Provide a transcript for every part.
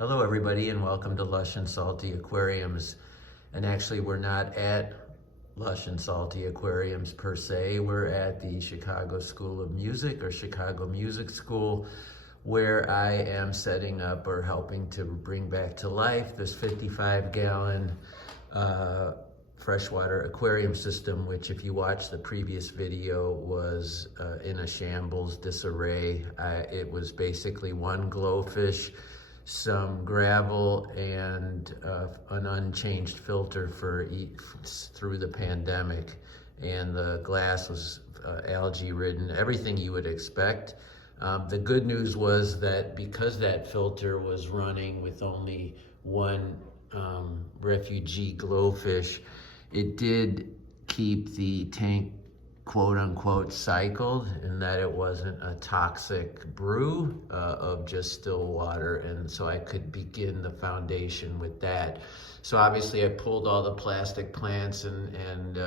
Hello everybody and welcome to Lush and Salty Aquariums. And actually we're not at Lush and Salty Aquariums per se, we're at the Chicago School of Music or Chicago Music School, where I am setting up or helping to bring back to life this 55-gallon freshwater aquarium system, which if you watch the previous video was in a shambles, disarray. It was basically one glowfish, some gravel, and an unchanged filter through the pandemic. And the glass was algae ridden, everything you would expect. The good news was that because that filter was running with only one refugee glowfish, it did keep the tank quote unquote cycled, and that it wasn't a toxic brew of just still water, and so I could begin the foundation with that. So obviously I pulled all the plastic plants and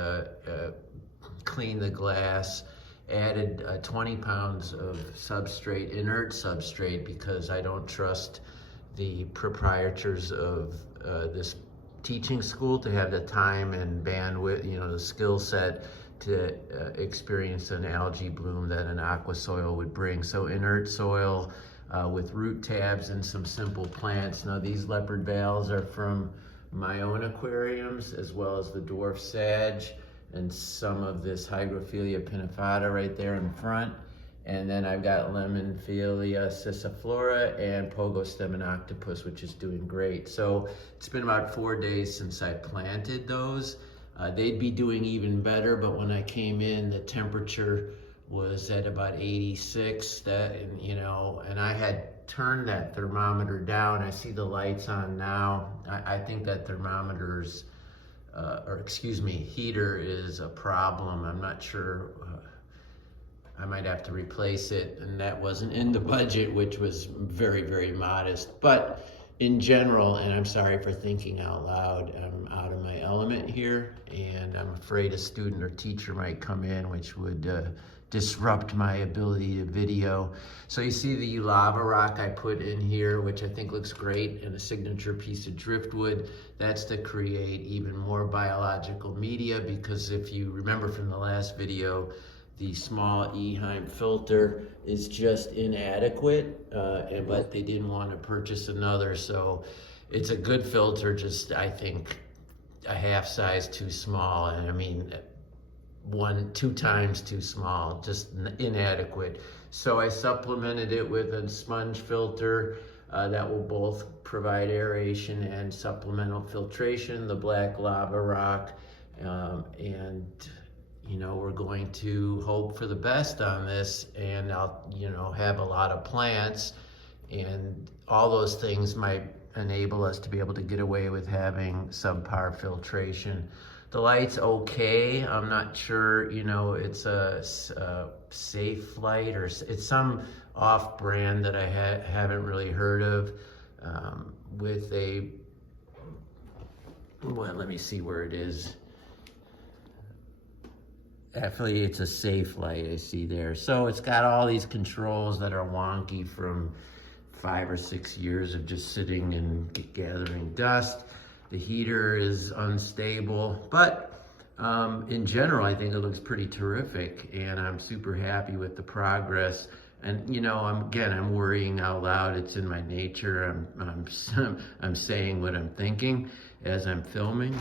cleaned the glass, added 20 pounds of substrate, inert substrate, because I don't trust the proprietors of this teaching school to have the time and bandwidth, the skill set to experience an algae bloom that an aqua soil would bring. So inert soil with root tabs and some simple plants. Now these leopard valves are from my own aquariums, as well as the dwarf sage and some of this Hygrophila pinnifada right there in front. And then I've got Lemonphilia sissiflora and Pogostemon octopus, which is doing great. So it's been about 4 days since I planted those. They'd be doing even better, but when I came in, the temperature was at about 86. And I had turned that thermometer down. I see the lights on now. I think that heater is a problem. I'm not sure. I might have to replace it, and that wasn't in the budget, which was very, very modest. But in general, and I'm sorry for thinking out loud, I'm out of my element here, and I'm afraid a student or teacher might come in, which would disrupt my ability to video. So you see the lava rock I put in here, which I think looks great, and a signature piece of driftwood. That's to create even more biological media, because if you remember from the last video, the small Eheim filter is just inadequate, but they didn't want to purchase another. So it's a good filter, just I think a half size too small. And I mean, 2 times too small, just inadequate. So I supplemented it with a sponge filter that will both provide aeration and supplemental filtration, the black lava rock, and we're going to hope for the best on this, and I'll, have a lot of plants, and all those things might enable us to be able to get away with having subpar filtration. The light's okay. I'm not sure, it's a safe light, or it's some off brand that I haven't really heard of, with let me see where it is. Actually, it's a safe light I see there. So it's got all these controls that are wonky from 5 or 6 years of just sitting and gathering dust. The heater is unstable, but in general, I think it looks pretty terrific, and I'm super happy with the progress. And I'm worrying out loud. It's in my nature. I'm saying what I'm thinking as I'm filming.